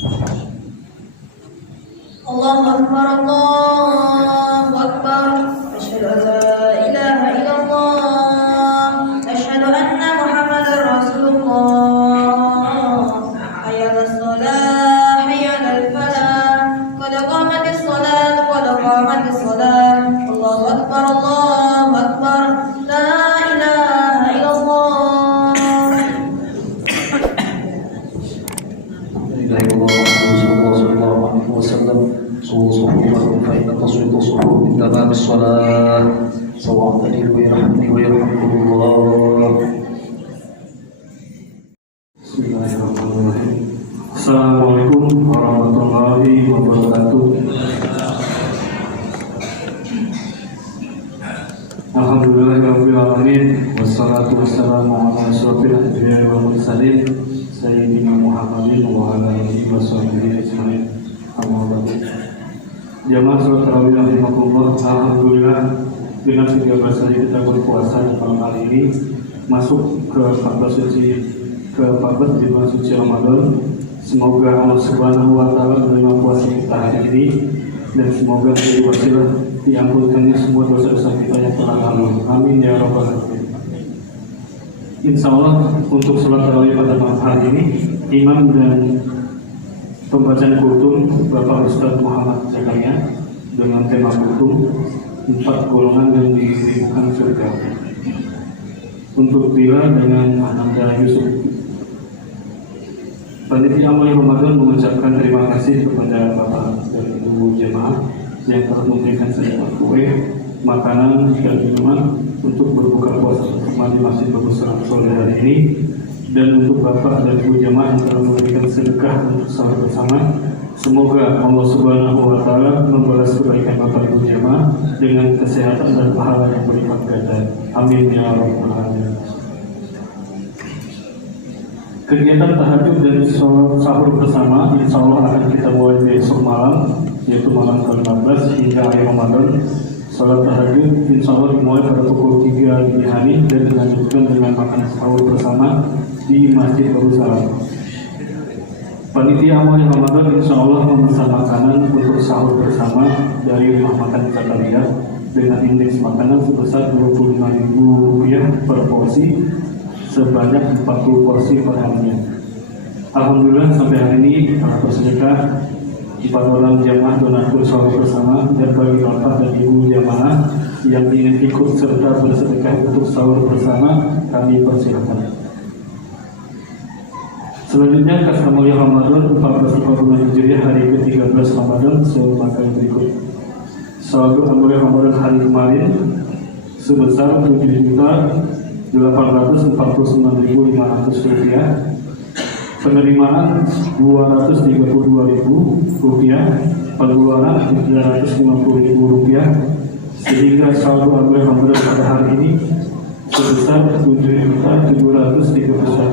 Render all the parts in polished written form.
Allahu Akbar, Allahu Akbar. Asyhadu an la ilaha illallah, asyhadu anna Muhammadar Rasulullah. Hayya 'alas shalah, hayya 'alal falah, qad qamatis shalah, qad qamatis shalah. Allahu Akbar, Allahu Akbar. La ilaha illallah. صفوفكم فإن تصويت صفوف من تمام الصلاة سواء تدل ويرحمني ويرحمكم الله. بسم الله الرحمن الرحيم. Assalamualaikum warahmatullahi wabarakatuh. Alhamdulillahirabbil alamin wassalatu wassalamu ala asyrofil anbiya'i wal mursalin sayyidina Muhammadin wa ala alihi washabbihi ajmain. Amma ba'du. Jamaah salat tarawih rahimakumullah. Alhamdulillah dengan 13 hari kita berpuasa di malam hari ini masuk ke 14 di bulan suci Ramadan. Semoga Allah Subhanahu wa taala menerima puasa kita hari ini dan semoga menjadi wasilah diampunkannya semua dosa-dosa kita yang telah lalu. Amin ya rabbal alamin. Insyaallah untuk salat tarawih pada malam hari ini imam dan pembacaan kultum Bapak Ustadz Muhammad Zakaria dengan tema kultum 4 golongan yang dirindukan surga. Untuk Bila dengan Ananda Yusuf. Panitia Amal Ramadan mengucapkan terima kasih kepada Bapak dan Ibu jemaah yang telah memberikan sedekah kue, makanan dan minuman untuk berbuka puasa bersama di Masjid Bagus Sore hari ini. Dan untuk Bapak dan Ibu jemaah yang telah memberikan sedekah untuk sahur bersama, semoga Allah Subhanahu wa taala membalas kebaikan Bapak Ibu jemaah dengan kesehatan dan pahala yang berlipat ganda. Amin ya rabbal alamin. Kegiatan tahajud dan sahur bersama insya Allah akan kita mulai besok malam, yaitu malam ke-15 hingga akhir Ramadan. Salat tahajud insya Allah dimulai pada pukul 3 dini hari dan dilanjutkan dengan makan sahur bersama di Masjid Bagus Salam. Panitia Amal Ramadan insya Allah memesan makanan untuk sahur bersama dari Rumah Makan Zakaria dengan indeks makanan sebesar Rp25.000 per porsi, sebanyak 40 porsi per harinya. Alhamdulillah sampai hari ini para peserta 4 orang jamaah donatur sahur bersama dan bagi bapak dan ibu jamaah yang ingin ikut serta bersedekah untuk sahur bersama kami persilakan. Selanjutnya Kasih Mulia Ramadan 1445 Hijriah hari ke-13 Ramadan semakin berikut. Saldo Mulia Ramadan hari kemarin sebesar Rp7.849.500. Penerimaan Rp232.000, pengeluaran Rp350.000, sehingga saldo Mulia Ramadan pada hari ini sebesar Rp7.731.500.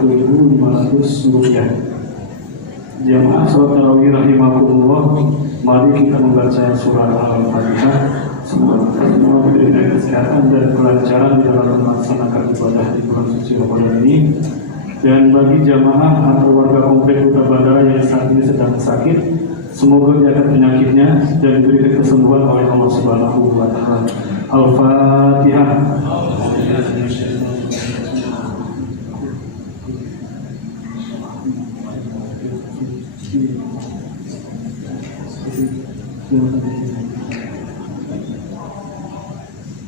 Jamaah salat tarawih rahimakumullah, mari kita membaca surah Al-Fatihah. Semoga semua diberikan kesehatan dan kelancaran di dalam melaksanakan ibadah di bulan suci Ramadan ini. Dan bagi jamaah atau warga komplek Kota Bandara yang saat ini sedang sakit, semoga diangkat penyakitnya dan diberikan kesembuhan oleh Allah Subhanahu wa taala. Al-Fatihah.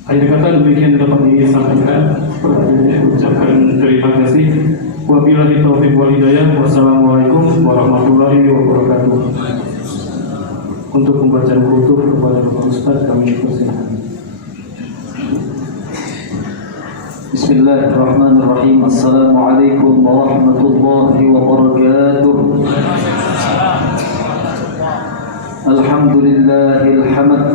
Akhir kata demikian dapat disampaikan. Ucapkan terima kasih. Wabillahi taufiq wal hidayah. Wassalamualaikum warahmatullahi wabarakatuh. Untuk pembacaan kultum kepada Bapak Ustaz kami persilakan. Bismillahirrahmanirrahim. Assalamualaikum warahmatullahi wabarakatuh. Alhamdulillahil hamd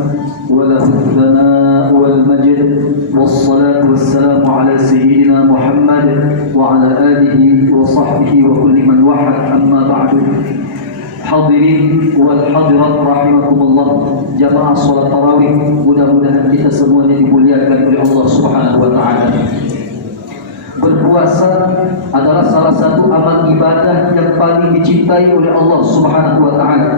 wa lahu thanaa wal majd wassalatu wassalamu ala sayyidina Muhammad wa ala alihi wa sahbihi wa kulli man wahad, amma ba'du. Hadirin wal hadirat rahimakumullah, jamaah salat tarawih, mudah-mudahan kita semuanya dimuliakan oleh Allah Subhanahu wa taala. Berpuasa adalah salah satu amal ibadah yang paling dicintai oleh Allah Subhanahu wa taala.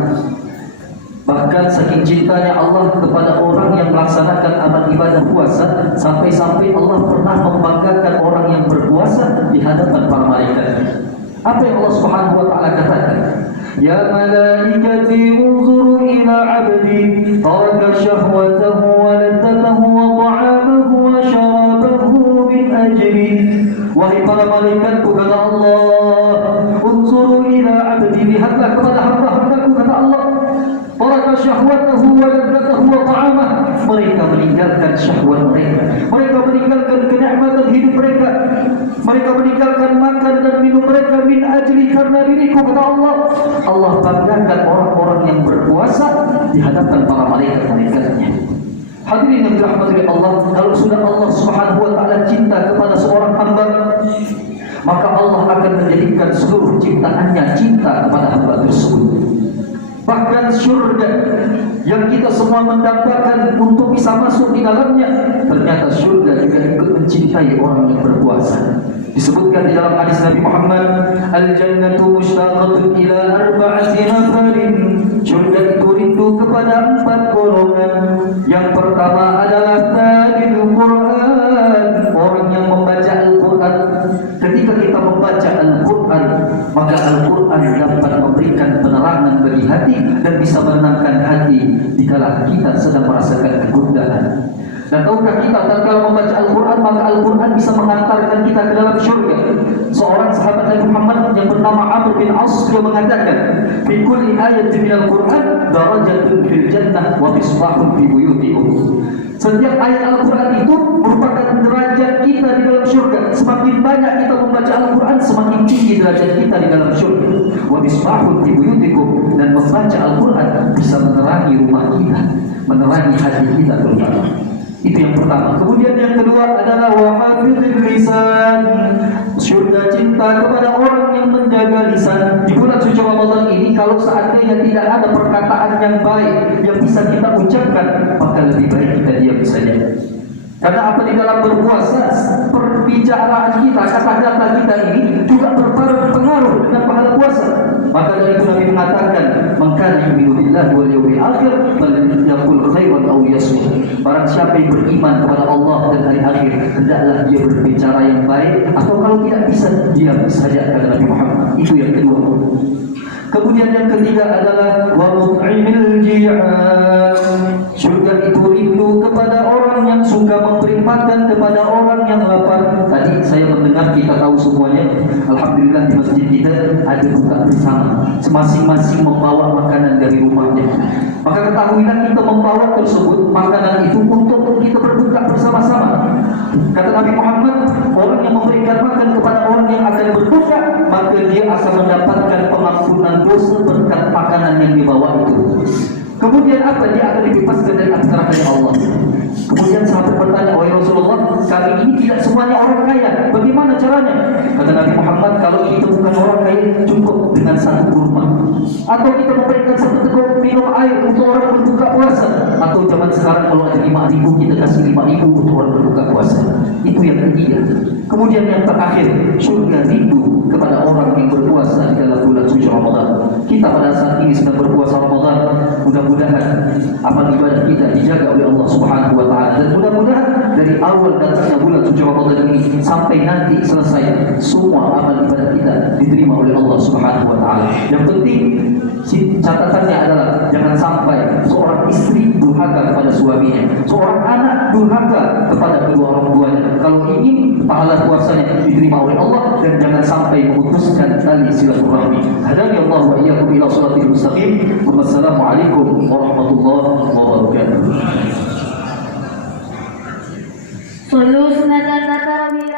Bahkan saking cintanya Allah kepada orang yang melaksanakan amal ibadah puasa, sampai-sampai Allah pernah membanggakan orang yang berpuasa di hadapan para malaikat. Apa yang Allah Subhanahu wa taala katakan? Ya malaikati unzuru ila 'abdi taraka syahwatahu wa ladzatahu wa ta'amahu wa syarabahu min ajli. Wahai para malaikatku, kata Allah, unzuru ila 'abdi, lihatlah kepada hamba-hambaku, kata Allah. Taraka syahwatahu wa ladzatahu wa ta'amah. Mereka meninggalkan syahwat mereka, mereka meninggalkan kenikmatan hidup mereka, mereka meninggalkan makan dan minum mereka min ajli, karena diriku, kata Allah. Allah banggakan orang-orang yang berpuasa di hadapan para malaikat-malaikatnya. Hadirin yang dirahmati Allah, kalau sudah Allah Subhanahu wa taala cinta kepada seorang hamba, maka Allah akan menjadikan seluruh ciptaannya cinta kepada hamba tersebut. Bahkan syurga yang kita semua mendapatkan untuk bisa masuk di dalamnya, ternyata syurga juga ikut mencintai orang yang berpuasa. Disebutkan di dalam hadis Nabi Muhammad, al-jannatu mushtaqatun ila arba'ati nafarin. Syurga itu rindu kepada 4 golongan. Yang pertama adalah talibul Quran, orang yang membaca Al-Quran. Ketika kita membaca Al-Quran, maka Al-Quran dapat memberikan penerangan bagi hati dan bisa menenangkan hati dikala kita sedang merasakan kegundahan. Dan tahukah kita, tatkala membaca Al-Quran, maka Al-Quran bisa mengantarkan kita ke dalam syurga. Seorang sahabat Nabi Muhammad yang bernama Amr bin As, dia mengatakan, "Fi kulli ayatin minal Quran darajatun fil jannah wa misbahun fi buyutikum." Setiap ayat Al-Quran itu merupakan derajat kita di dalam syurga. Semakin banyak kita membaca Al-Quran, semakin tinggi derajat kita di dalam syurga. Wa misbahun fi buyutikum, dan membaca Al-Quran bisa menerangi rumah kita, menerangi hati kita terutama. Itu yang pertama. Kemudian yang kedua adalah wahafizil lisan. Syurga cinta kepada orang yang menjaga lisan. Di bulan suci Ramadan ini, kalau seandainya tidak ada perkataan yang baik yang bisa kita ucapkan, maka lebih baik kita diam saja. Karena apa, di dalam berpuasa, perbicaraan kita, kata-kata kita ini juga berpengaruh dengan pahala puasa. Maka dari itu Nabi mengatakan, "Man kana yu'minu billahi wal yawmil akhir falyaqul khairan aw liyasmut." Barang siapa yang beriman kepada Allah dan hari akhir, hendaklah dia berbicara yang baik, atau kalau tidak bisa, diam saja, kata Nabi Muhammad. Itu yang kedua. Kemudian yang ketiga adalah wa mut'imil ji'an. Syurga itu rindu kepada orang yang suka memberi makan kepada orang yang lapar. Tadi saya mendengar, kita tahu semuanya, alhamdulillah di masjid kita ada buka bersama, masing-masing membawa makanan dari rumahnya. Maka ketahuilah, kita membawa tersebut makanan itu untuk kita berbuka bersama-sama. Kata Nabi Muhammad, orang yang memberikan makan kepada orang yang akan berbuka, maka dia akan mendapatkan pengampunan dosa berkat makanan yang dibawa itu. Kemudian apa? Dia akan dibebaskan dari api neraka Allah. Kemudian sahabat bertanya, "Wahai Rasulullah, kami ini tidak semuanya orang kaya, bagaimana caranya?" Kata Nabi Muhammad, "Kalau kita bukan orang kaya, cukup dengan 1 kurma, atau kita memberikan 1 teguk minum air untuk orang berbuka puasa, atau zaman sekarang kalau ada 5.000, kita kasih 5.000 untuk orang berbuka puasa." Itu yang ketiga. Kemudian yang terakhir, syurga rindu kepada orang yang berpuasa di dalam bulan suci Ramadan. Kita pada saat ini sedang berpuasa Ramadan. Mudah-mudahan amal ibadah kita dijaga oleh Allah Subhanahu wa taala, dan mudah-mudahan dari awal datangnya bulan suci Ramadan ini sampai nanti selesai, semua amal ibadah kita diterima oleh Allah Subhanahu wa taala. Yang penting catatannya adalah jangan sampai seorang istri durhaka kepada suaminya, seorang anak durhaka kepada kedua orang tuanya. Kalau ingin pahala puasanya diterima oleh Allah, dan jangan sampai memutuskan tali silaturahmi. Hadani Allah wa iyyakum ila shiratal mustaqim. Wassalamualaikum warahmatullahi wabarakatuh. Sallu sunatan tarawih.